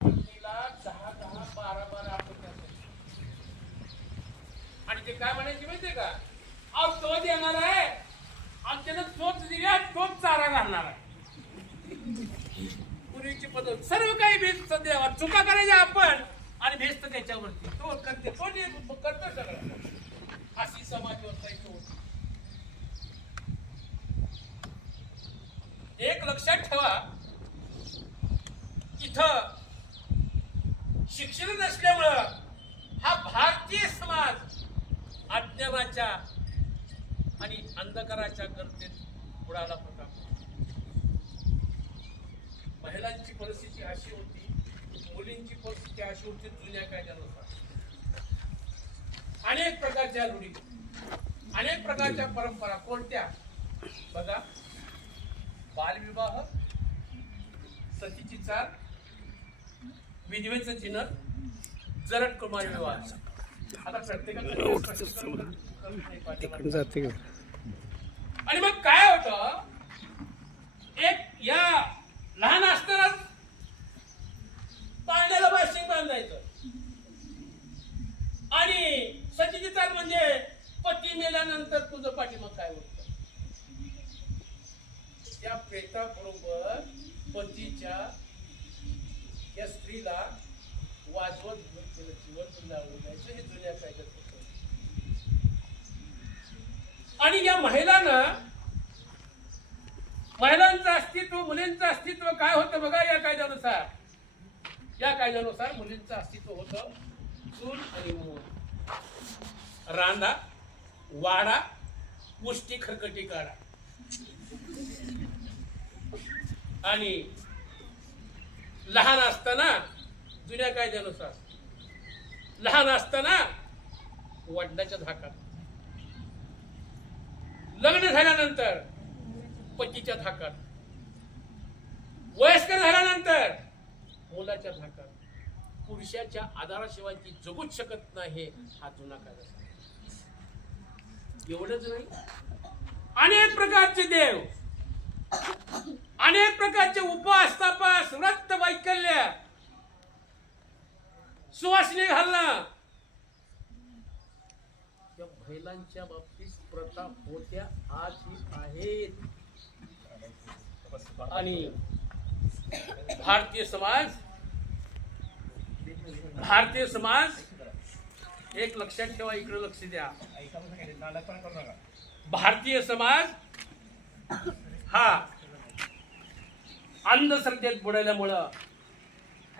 तिला 10-10, 12-12 अपत्य असायचे. आणि ते काय म्हणायचे माहितीये का, अहो तो देणार आहे आणि त्यानं तोच दिल्या तोच चारा घालणार आहे. पूर्वीची पद्धत सर्व काही भेस्त देवा, चुका करायच्या आपण आणि भेस्त त्याच्यावरती तो करते, तो करतो सगळं. अशी समाज व्यवस्था इथं होती. एक लक्षात ठेवा, इथं शिक्षण नसल्यामुळं हा भारतीय समाज अज्ञानाच्या आणि अंधकाराच्या गर्तेत बुडाला होता. महिलांची परिस्थिती अशी होती, मुलींची परिस्थिती अशी होती जुन्या कायद्यानुसार. अनेक प्रकारच्या रूढी, अनेक प्रकारच्या परंपरा. कोणत्या बघा, बालविवाह, सतीची चाल, विधवेचं चिन्ह, जरट कुमार विवाह. आता प्रत्येकाला आणि मग काय होतं, एक या लहान असतानाच पाण्याला बाशिंग बांधायचं. आणि सतीची चाल म्हणजे पती मेल्यानंतर तुझं पाठीमाग काय होतं. त्या प्रेताबरोबर पतीच्या या स्त्रीला वाजवत जीवन लावून द्यायचं, हे जुन्या कायद्यात होतं. आणि या महिलांचं अस्तित्व, मुलींचं अस्तित्व काय होतं बघा. या कायद्यानुसार मुलींचं अस्तित्व होतं चूल आणि मूल, रांदा, वाडा, पुष्टी खरकटी काढा. आणि लहान असताना जुन्या कायद्यानुसार लहान असताना वडिलाच्या धाकात, लग्न झाल्यानंतर पतीच्या धाकात, वयस्कर झाल्यानंतर मुलाच्या धाकात. पुरुषाच्या आधाराशिवाय ती जगूच शकत नाही, हा जुना कायदा. एवढंच नाही, अनेक प्रकारचे देव, अनेक प्रकारचे उपवास, तपास, व्रत, वैकल्य, सुवासिनी घालणं, त्या महिलांच्या बाबतीत प्रथा होत्या, आजही आहेत. आणि भारतीय समाज एक लक्षात ठेवा, इकडे लक्ष द्या. भारतीय समाज हा अंधश्रद्धेत बुडाल्यामुळं